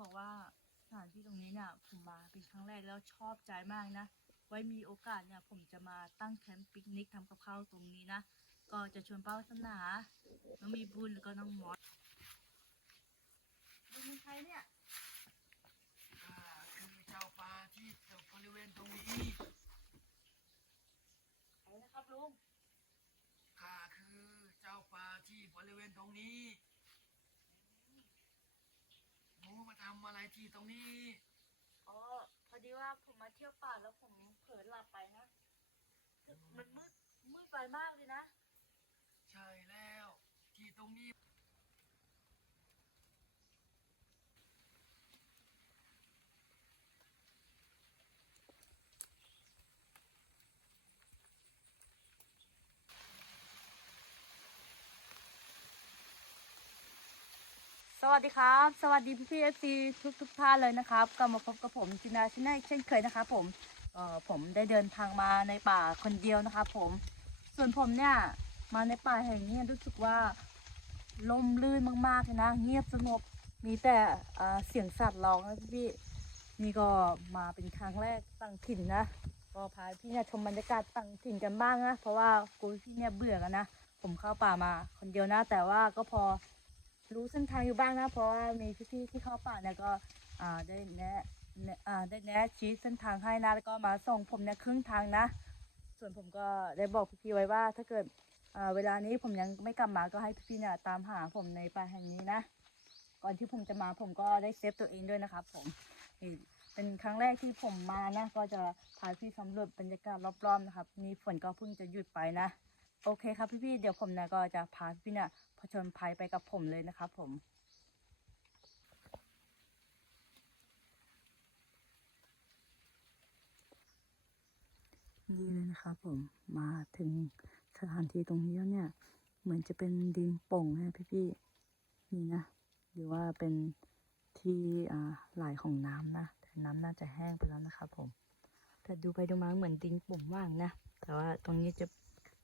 บอกว่าสถานที่ตรงนี้เนี่ยผมมาเป็นครั้งแรกแล้วชอบใจมากนะ ไว้มีโอกาสเนี่ยผมจะมาตั้งแคมป์ปิกนิกทำกับข้าวตรงนี้นะ ก็จะชวนป้าวัฒนาน้องมีบุญแล้วก็น้องมอสเป็นใครเนี่ยข้าคือเจ้าป่าที่อยู่บริเวณตรงนี้ใครนะครับลุงข้าคือเจ้าป่าที่บริเวณตรงนี้ หมูมาทำอะไรที่ตรงนี้อ๋อพอดีว่าผมมาเที่ยวป่าแล้วผมเผลอหลับไปนะ มันมืดมืดไปมากเลยนะ ใช่แล้ว ที่ตรงนี้ วัสดีครับ สวัสดีพี่พีเอฟซีทุกทุกท่านเลยนะครับ ก็มาพบกับผมจินดาชินาเช่นเคยนะครับผมเอ่อผมได้เดินทางมาในป่าคนเดียวนะครับผมส่วนผมเนี่ยมาในป่าแห่งนี้รู้สึกว่าลมลื่นมากๆเลยนะ เงียบสงบมีแต่เอ่อเสียงสัตว์ร้องนะพี่นี่ก็มาเป็นครั้งแรกต่างถิ่นนะก็พาพี่เนี่ยชมบรรยากาศต่างถิ่นกันบ้างนะเพราะว่ากูพี่เนี่ยเบื่อกันนะผมเข้าป่ามาคนเดียวนะแต่ว่าก็พอ รู้เส้นทางอยู่บ้างนะ เพราะว่ามีพี่ๆที่เข้าป่าเนี่ยก็อ่าได้แนะอ่าได้แนะชี้เส้นทางให้นะแล้วก็มาส่งผมเนี่ยครึ่งทางนะ ส่วนผมก็ได้บอกพี่ๆไว้ว่า ถ้าเกิดอ่าเวลานี้ผมยังไม่กลับมาก็ให้พี่ๆเนี่ยตามหาผมในป่าแห่งนี้นะ ก่อนที่ผมจะมาผมก็ได้เซฟตัวเองด้วยนะครับ ผมเป็นครั้งแรกที่ผมมานะ ก็จะพาพี่สำรวจบรรยากาศรอบๆนะครับนี่ฝนก็เพิ่งจะหยุดไปนะ โอเคครับพี่ๆเดี๋ยวผมเนี่ยก็จะพาพี่เนี่ยผจญภัยไปกับผมเลยนะครับผมนี่เลยนะครับผมมาถึงสถานที่ตรงนี้แล้วเนี่ย เหมือนจะเป็นดินป่งนะพี่ๆนี่นะหรือว่าเป็นที่อ่าไหลของน้ำนะแต่น้ำน่าจะแห้งไปแล้วนะครับผมแต่ดูไปดูมาเหมือนดินป่งว่างนะ แต่ว่าตรงนี้จะ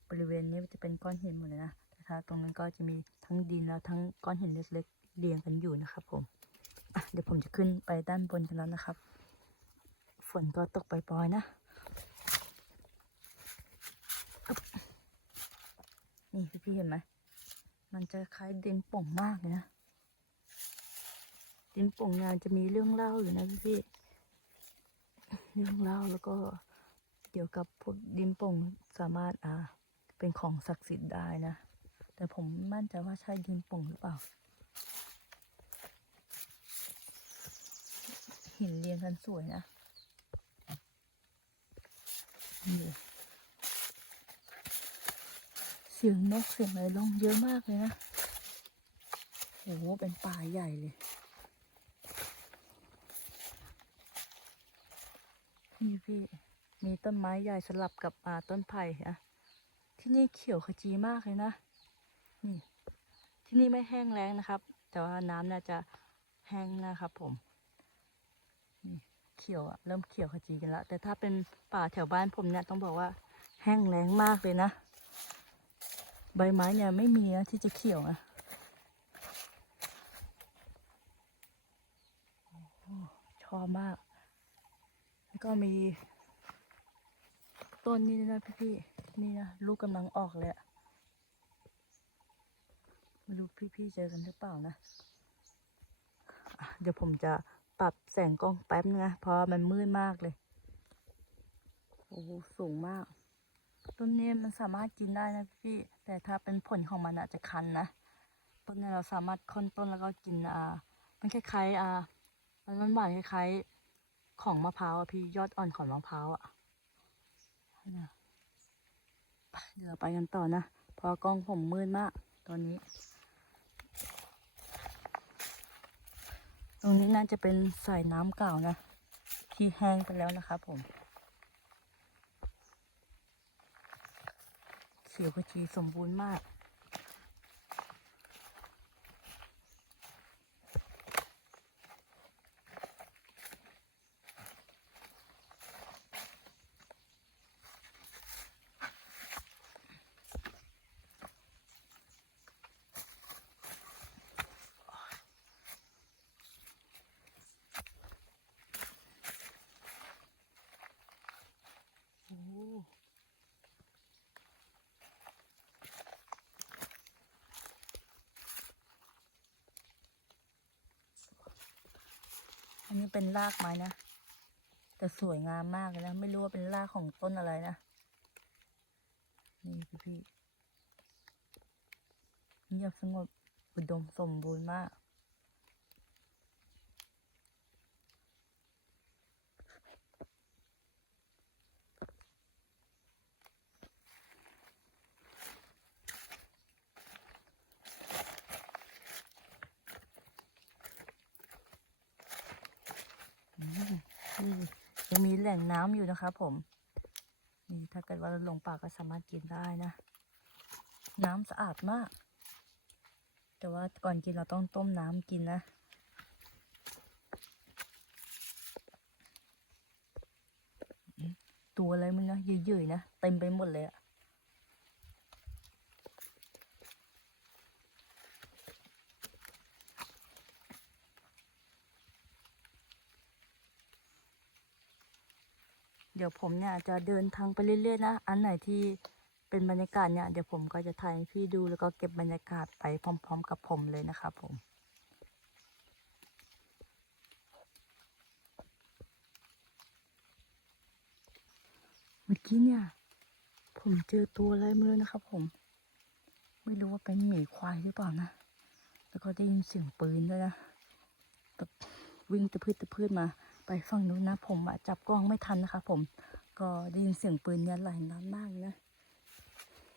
บริเวณนี้จะเป็นก้อนหินหมดเลยนะแต่ถ้าตรงนั้นก็จะมีทั้งดินแล้วทั้งก้อนหินเล็กๆเรียงกันอยู่นะครับผมเดี๋ยวผมจะขึ้นไปด้านบนกันแล้วนะครับ ฝนก็ตกปล่อยๆนะนี่พี่ๆเห็นไหมมันจะคล้ายดินป่งมากเลยนะ ดินป่งเนี่ยจะมีเรื่องเล่าอยู่นะพี่ๆเรื่องเล่าแล้วก็เกี่ยวกับพวกดินป่งสามารถอ่า เป็นของศักดิ์สิทธิ์ได้นะ แต่ผมมั่นใจว่าใช่ดินป่งหรือเปล่า หินเรียงกันสวยนะนี่เสียงนกเสียงอะไรร้องเยอะมากเลยนะโอ้โหเป็นป่าใหญ่เลยนี่พี่มีต้นไม้ใหญ่สลับกับอ่าต้นไผ่อะ ที่นี่เขียวขจีมากเลยนะ นี่ ที่นี่ไม่แห้งแล้งนะครับ แต่ว่าน้ำน่าจะแห้งนะครับ ผม นี่เขียวอะเริ่มเขียวขจีกันแล้วแต่ถ้าเป็นป่าแถวบ้านผมเนี่ยต้องบอกว่าแห้งแล้งมากเลยนะ ใบไม้เนี่ยไม่มีนะที่จะเขียวนะโอ้โหชอบมาก แล้วก็มี ต้นนี้ด้วยนะพี่ๆนี่นะลูกกำลังออกเลยอะไม่รู้พี่ๆเจอกันหรือเปล่านะอะเดี๋ยวผมจะปรับแสงกล้องแป๊บนึงนะเพราะมันมืดมากเลยโอ้โหสูงมาก ต้นนี้มันสามารถกินได้นะพี่ แต่ถ้าเป็นผลของมันอาจจะคันนะต้นนี้เราสามารถค้นต้นแล้วก็กินอ่ามันคล้ายๆอ่ามันหวานๆคล้ายๆของมะพร้าวอะพี่ยอดอ่อนของมะพร้าวอะ เดี๋ยวไปกันต่อนะ พอกล้องผมมืดมาก ตอนนี้ ตรงนี้น่าจะเป็นสายน้ำเก่านะ ที่แห้งไปแล้วนะครับผม เขียวขจีสมบูรณ์มาก น อันนี้เป็นรากไม้นะ แต่สวยงามมากเลยนะ ไม่รู้ว่าเป็นรากของต้นอะไรนะ นี่พี่พี่เงียบสงบอุดมสมบูรณ์มาก อืมนี่ยังมี แหล่งน้ำอยู่นะคะ ผม นี่ถ้าเกิดว่าเราลงป่าก็สามารถกินได้นะ น้ำสะอาดมาก แต่ว่าก่อนกินเราต้องต้มน้ำกินนะตัวอะไรมันนะเยอะๆนะเต็มไปหมดเลยอะ เดี๋ยวผมเนี่ยจะเดินทางไปเรื่อยๆนะ อันไหนที่เป็นบรรยากาศเนี่ยเดี๋ยวผมก็จะถ่ายให้พี่ดูแล้วก็เก็บบรรยากาศไปพร้อม ๆ กับผมเลยนะครับผมเมื่อกี้เนี่ย ผมเจอตัวอะไรม่รู้นะครับผม ไม่รู้ว่าเป็นหมีควายหรือเปล่านะ แล้วก็ได้ยินเสียงปืนด้วยนะแบบวิ่งตะพืดตะพืดมา ไปฝั่งนู้นนะ ผมอะจับกล้องไม่ทันนะคะผมก็ได้ยินเสียงปืนเนี่ยหลายนัดมากนะ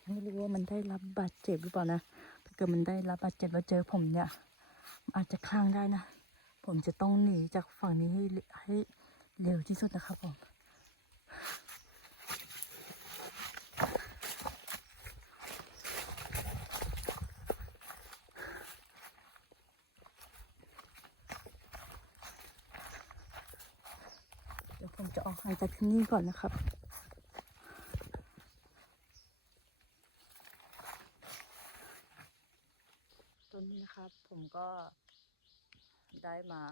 ไม่รู้ว่ามันได้รับบาดเจ็บหรือเปล่านะถ้าเกิดมันได้รับบาดเจ็บแล้วเจอผมเนี่ย อาจจะคลั่งได้นะ ผมจะต้องหนีจากฝั่งนี้ให้เร็วให้เร็วที่สุดนะครับผม เดี๋ยวผมจะออกห่างจากที่ นี่ก่อนนะครับ ตอนนี้นะครับ ผมก็ได้มา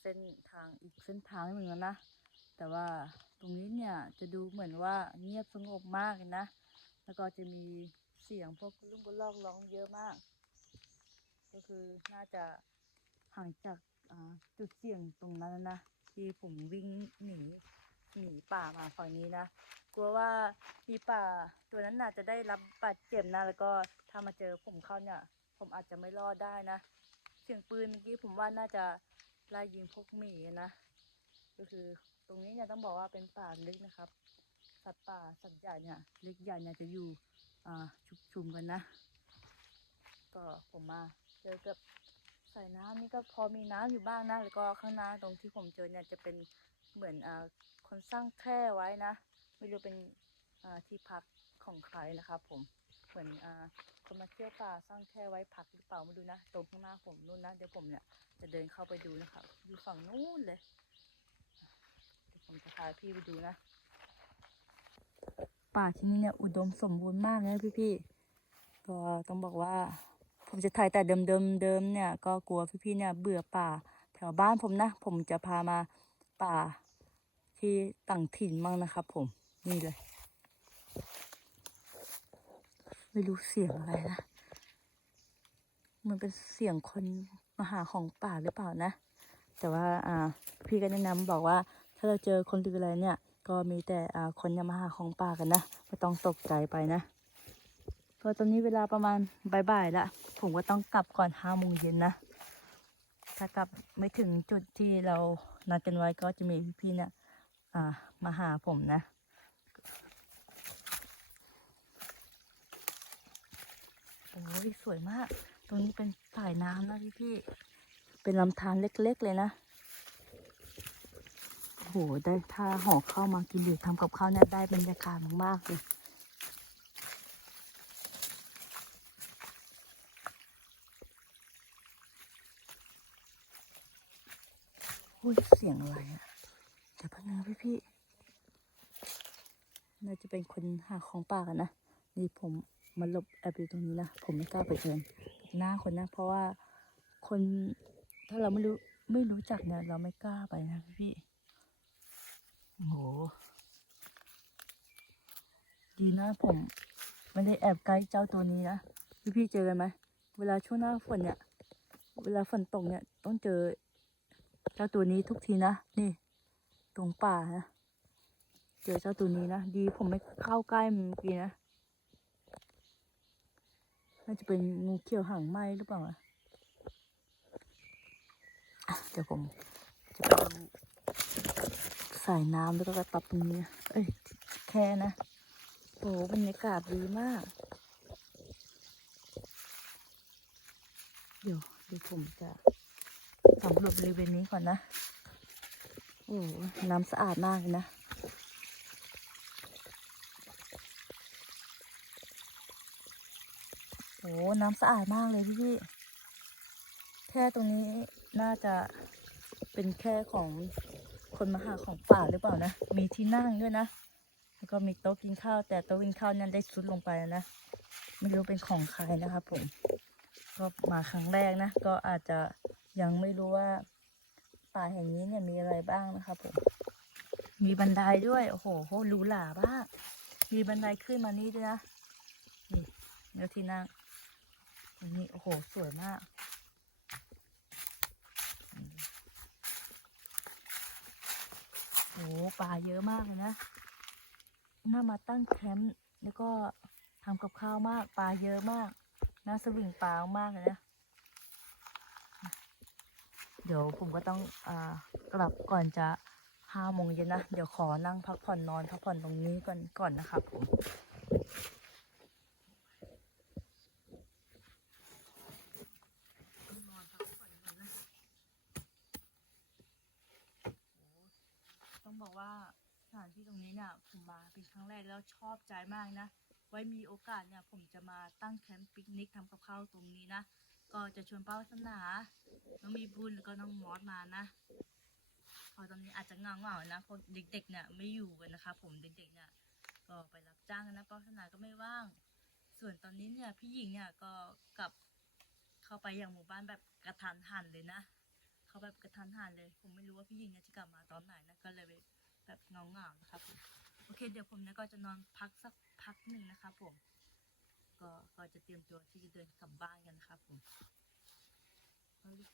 เส้นทางอีกเส้นทางหนึ่งแล้วนะ แต่ว่าตรงนี้เนี่ยจะดูเหมือนว่าเงียบสงบมากเลยนะ แล้วก็จะมีเสียงพวกลุ่มบนลอกร้องเยอะมาก ก็คือน่าจะห่างจากจุดเสี่ยงตรงนั้นนะ ที่ผมวิ่งหนีหนีป่ามาฝั่งนี้นะกลัวว่ามีป่าตัวนั้นน่ะจะได้รับบาดเจ็บนะแล้วก็ถ้ามาเจอผมเข้าเนี่ย ผมอาจจะไม่รอดได้นะเสียงปืนเมื่อกี้ผมว่าน่าจะไล่ยิงพวกหมีนะก็คือตรงนี้เนี่ยต้องบอกว่าเป็นป่าลึกนะครับ สัตว์ป่าสัตว์ใหญ่เนี่ยล็กใหญ่เนี่ยจะอยู่อ่าชุกชุมกันนะ ก็ผมมาเจอกับ ใสายน้ำนี่ก็พอมีน้ำอยู่บ้างนะแล้วก็ข้างหน้าตรงที่ผมเจอเนี่ยจะเป็นเหมือนอ่าคนสร้างแคร่ไว้นะ ไม่รู้เป็นอ่าที่พักของใครนะครับผมเหมือนอ่าคนมาเที่ยวป่าสร้างแคร่ไว้พักหรือเปล่าไม่รู้นะตรงข้างหน้าผมนู่นนะเดี๋ยวผมเนี่ยจะเดินเข้าไปดูนะครับอยู่ฝั่งนู้นเลยเดี๋ยวผมจะพาพี่ไปดูนะป่าที่นี่เนี่ยอุดมสมบูรณ์มากนะพี่ๆก็ต้องบอกว่า ผมจะถ่ายแต่เดิมเดิมเดิมๆเนี่ย ก็กลัวพี่ๆเนี่ยเบื่อป่า แถวบ้านผมนะ ผมจะพามาป่าที่ต่างถิ่นมั่งนะครับผม นี่เลย ไม่รู้เสียงอะไรนะ มันเป็นเสียงคนมาหาของป่าหรือเปล่านะ แต่ว่าอ่า พี่ก็แนะนำบอกว่า ถ้าเราเจอคนหรืออะไรเนี่ย ก็มีแต่อ่าคนจะมาหาของป่ากันนะ ไม่ต้องตกใจไปนะ ก็ตอนนี้เวลาประมาณบ่ายๆละผมก็ต้องกลับก่อนห้าโมงเย็นนะ ถ้ากลับไม่ถึงจุดที่เรานัดกันไว้ก็จะมีพี่ๆเนี่ยมาหาผมนะ โอ้ยสวยมาก ตรงนี้เป็นสายน้ำนะพี่ๆ เป็นลำธารเล็ก ๆ เลยนะโอ้โหได้ถ้าห่อข้าวมากินหรือทำกับข้าวเนี่ยได้บรรยากาศมากๆเลย อุ้ยเสียงอะไรอะเดี๋ยวพักนึงพี่พี่น่าจะเป็นคนหาของป่ากันนะ นี่ผมมาหลบแอบอยู่ตรงนี้นะ ผมไม่กล้าไปเดินหน้าคนนะเพราะว่าคนถ้าเราไม่รู้ไม่รู้จักเนี่ยเราไม่กล้าไปนะพี่พี่โหดีนะผมไม่ได้แอบใกล้เจ้าตัวนี้นะพี่พี่เจอกันไหมเวลาช่วงหน้าฝนเนี่ย เวลาฝนตกเนี่ยต้องเจอ เจ้าตัวนี้ทุกทีนะ นี่ ตรงป่านะเจอเจ้าตัวนี้นะ ดีผมไม่เข้าใกล้มันเมื่อกี้นะ น่าจะเป็นงูเขียวหางไหมหรือเปล่าอะอะเดี๋ยวผมจะไปดูสายน้ำแล้วก็กระตับตรงนี้ เอ้ย แค่นะ โอ้บรรยากาศดีมาก เดี๋ยวเดี๋ยวผมจะ สำรวจบริเวณนี้ก่อนนะโอ้น้ำสะอาดมากเลยนะโอ้น้ำสะอาดมากเลยพี่พี่ๆแค่ตรงนี้น่าจะเป็นแค่ของคนมาหาของป่าหรือเปล่านะ มีที่นั่งด้วยนะ แล้วก็มีโต๊ะกินข้าว แต่โต๊ะกินข้าวนั้นได้ซุดลงไปแล้วนะ ไม่รู้เป็นของใครนะครับผม ก็มาครั้งแรกนะ ก็อาจจะ ยังไม่รู้ว่า ป่าแห่งนี้เนี่ยมีอะไรบ้างนะครับผมมีบันไดด้วย โอ้โหโหรูหรามากมีบันไดขึ้นมานี่ด้วยนะนี่เดี๋ยวที่นั่งตรงนี้โอ้โห สวยมาก โอ้ป่าเยอะมากเลยนะ น่ามาตั้งแคมป์แล้วก็ทำกับข้าวมาก ปลาเยอะมาก น่าสวิงปลามากเลยนะ เดี๋ยวผมก็ต้องอกลับก่อนจะห้าโมงเย็นนะ เดี๋ยวขอนั่งพักผ่อนนอนพักผ่อนตรงนี้ก่อนก่อนนะครับผมต้องนอนพักผ่อนก่อนนะต้องบอกว่าสถานที่ตรงนี้เนี่ยผมมาเป็นครั้งแรกแล้วชอบใจมากนะ ไว้มีโอกาสเนี่ยผมจะมาตั้งแคมป์ปิกนิกทำกับข้าวตรงนี้นะ ก็จะชวนป้าวัฒนา น้องมีบุญแล้วก็น้องมอสมานะ พอตอนนี้อาจจะเงาเงาๆนะเพราะเด็กๆเนี่ยไม่อยู่กันนะคะ ผมเด็กๆเนี่ยก็ไปรับจ้างกันนะป้าวัฒนาก็ไม่ว่าง ส่วนตอนนี้เนี่ยพี่หญิงเนี่ยก็กลับเข้าไปอย่างหมู่บ้านแบบกระทันหันเลยนะ เขาแบบกระทันหันเลย ผมไม่รู้ว่าพี่หญิงเนี่ยจะกลับมาตอนไหนนะ ก็เลยแบบเงาเงาๆนะครับผมโอเค เดี๋ยวผมเนี่ยก็จะนอนพักสักพักหนึ่งนะครับผม ก็ก็จะเตรียมตัวที่จะเดินกลับบ้านกันนะครับผมเอาดิ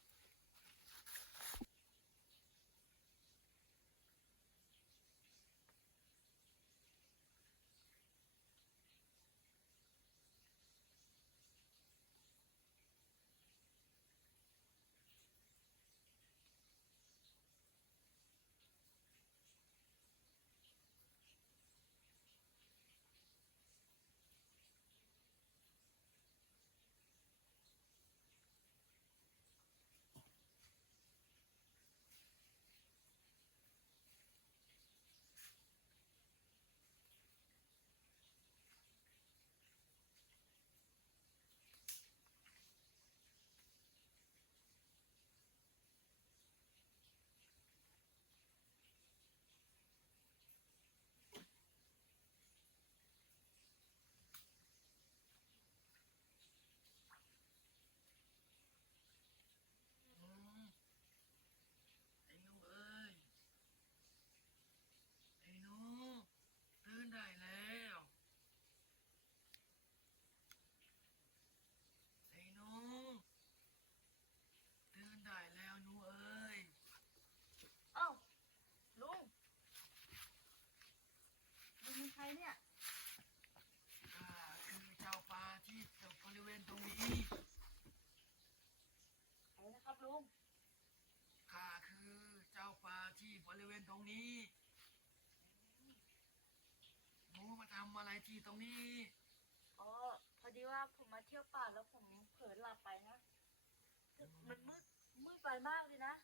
อืมไอ้หนูเอ้ย ไอ้หนูตื่นได้แล้ว ไอ้หนูตื่นได้แล้วหนูเอ้ย เอ้าลุงลุงมีใครเนี่ย ข้าคือเจ้าป่าที่อยู่บริเวณตรงนี้ ใครนะครับลุง ข้าคือเจ้าป่าที่บริเวณ ตรงนี้ หนูมาทำอะไรที่ตรงนี้ อ๋อ พอดีว่าผมมาเที่ยวป่าแล้วผมเผลอหลับไปนะ มันมืดมืดไปมากเลยนะ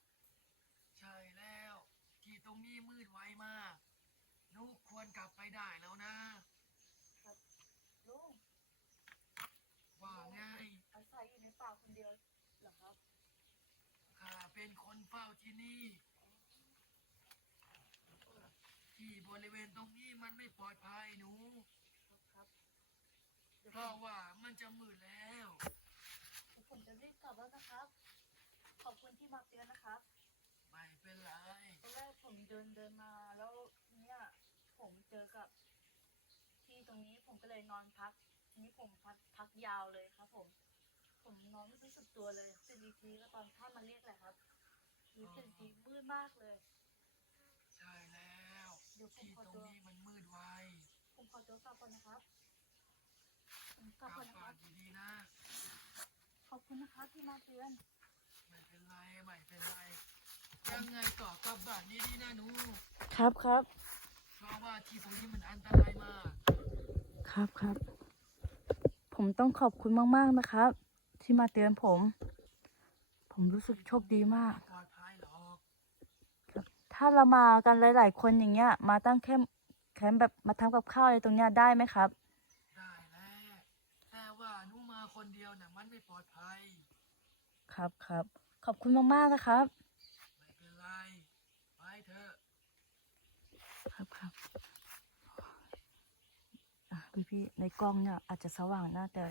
ใช่แล้ว ที่ตรงนี้มืดไวมาก หนูควรกลับไปได้แล้วนะลุงว่าไงอาศัยอยู่ในป่าคนเดียวเหรอครับข้าเป็นคนเฝ้าที่นี่ ที่บริเวณตรงนี้มันไม่ปลอดภัยหนู ครับเดี๋ยวเพราะว่ามันจะมืดแล้ว ผมจะรีบกลับแล้วนะครับ ขอบคุณที่มาเตือนนะครับไม่เป็นไร ตอนแรกผมเดินเดินมาแล้วเนี่ยผมเจอกับ ที่ตรงนี้ผมก็เลยนอนพัก ทีนี้ผมพักพักยาวเลยครับ ผม ผมนอนไม่รู้สึกตัวเลยตื่นอีกทีก็ตอนท่านมาเรียกแหละครับนรู้สึกดีมืดมากเลยใช่แล้วเดี๋ยวผมที่ขอตรงตัวนี้มันมืดไวผมขอตัวกลับก่อนนะครับผมกกลัลับบก่อนนะคบ้ารันบดีๆนะ ขอบคุณนะครับที่มาเตือน ไม่เป็นไร ไม่เป็นไร ยังไงก็กลับบ้านดีๆนะหนู ครับครับ เพราะว่าที่ตรงนี้มันอันตรายมาก ครับครับ ผมต้องขอบคุณมาก ๆ นะครับ ที่มาเตือนผม ผมรู้สึกโชคดีมาก ปลอดภัยหรอก ถ้าเรามากันหลาย ๆ คนอย่างเงี้ย มาตั้งแคมป์แคมป์แบบมาทำกับข้าวอะไรตรงเนี้ยได้ไหมครับ ได้แล้วแต่ว่าหนูมาคนเดียวน่ะมันไม่ปลอดภัย ครับครับ ขอบคุณมาก ๆ นะครับ ไม่เป็นไร ไปเถอะ ครับครับอะพี่พี่ๆในกล้องเนี่ยอาจจะสว่างนะแต่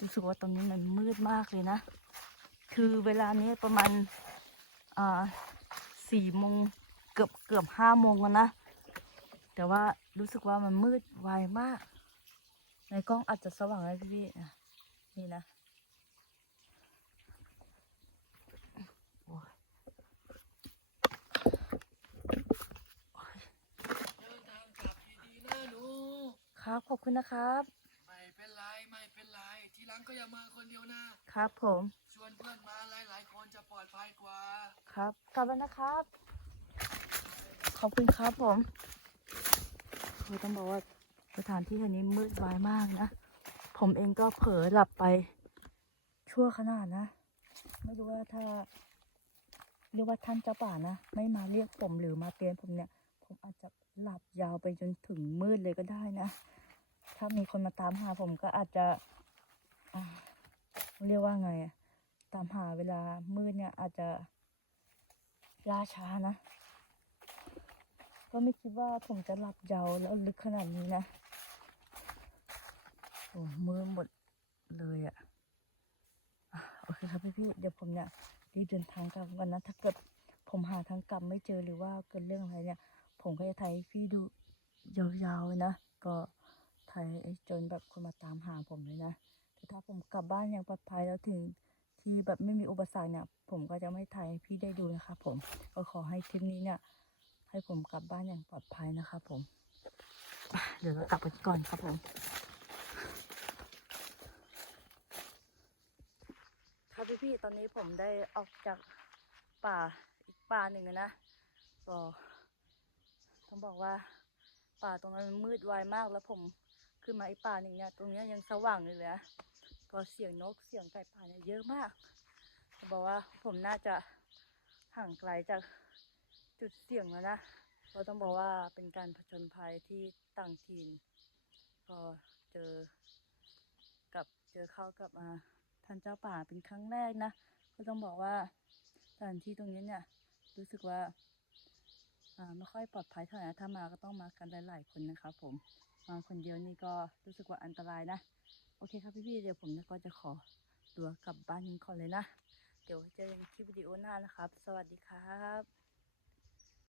รู้สึกว่าตรงนี้มันมืดมากเลยนะ คือเวลานี้ประมาณอ่า สี่โมงเกือบเกือบห้าโมงแล้วนะ แต่ว่ารู้สึกว่ามันมืดไวมาก ในกล้องอาจจะสว่างนะพี่พี่ๆอะนี่นะโอ้ยเดินทางกลับดีๆนะหนูครับ ขอบคุณนะครับ ไม่เป็นไร ไม่เป็นไร ทีหลังก็อย่ามาคนเดียวนะ ครับผม ชวนเพื่อนมาหลาย ๆ คนจะปลอดภัยกว่า ครับ กลับแล้วนะครับ ขอบคุณครับผมคือต้องบอกว่าสถานที่แห่งนี้มืดไวมากนะ ผมเองก็เผลอหลับไป ชั่วขนาดนะ ไม่รู้ว่าถ้าเรียกว่าท่านเจ้าป่านะ ไม่มาเรียกผมหรือมาเตือนผมเนี่ย ผมอาจจะหลับยาวไปจนถึงมืดเลยก็ได้นะ ถ้ามีคนมาตามหาผมก็อาจจะเรียกว่าไงอะตามหาเวลามืดเนี่ยอาจจะ ล่าช้านะ ก็ไม่คิดว่าผมจะหลับยาวแล้วลึกขนาดนี้นะ โอ้มือหมดเลยอะ่ะ โอเคครับพี่พี่เดี๋ยวผมเนี่ยรีบเดินทางกลับกันนะ ถ้าเกิดผมหาทางกลับไม่เจอหรือว่าเกิดเรื่องอะไรเนี่ย ผมก็จะถ่ายพี่ดูยาวๆนะ ก็ถ่ายไอ้จนแบบคนมาตามหาผมเลยนะ แต่ถ้าผมกลับบ้านอย่างปลอดภัยแล้วถึง ที่แบบไม่มีอุปสรรคเนี่ย ผมก็จะไม่ถ่ายให้พี่ได้ดูนะครับผมก็ขอให้ทริปนี้เนี่ย ให้ผมกลับบ้านอย่างปลอดภัยนะครับผมอะเดี๋ยวเรากลับกันก่อนครับผมครับพี่พี่ๆตอนนี้ผมได้ออกจากป่าอีกป่าหนึ่งแล้วนะก็ต้องบอกว่า ป่าตรงนั้นมันมืดไวมากแล้วผมขึ้นมาอีกป่าหนึ่งเนี่ยตรงเนี้ยยังสว่างอยู่เลยนะ ก็เสียงนกเสียงไก่ป่าเนี่ยเยอะมากจะบอกว่าผมน่าจะห่างไกลจากจุดเสี่ยงแล้วนะก็ต้องบอกว่าเป็นการผจญภัยที่ต่างถิ่นก็เจอกับเจอเข้ากับอ่าท่านเจ้าป่าเป็นครั้งแรกนะก็ต้องบอกว่าสถานที่ตรงนี้เนี่ยรู้สึกว่าไม่ค่อยปลอดภัยเท่าไหร่ถ้ามาก็ต้องมากันหลายๆคนนะครับผมมาคนเดียวนี่ก็รู้สึกว่าอันตรายนะ โอเคครับพี่ๆเดี๋ยวผมก็จะขอตัวกลับบ้านก่อนเลยนะ เดี๋ยวเจอกันคลิปวิดีโอหน้านะครับ สวัสดีครับ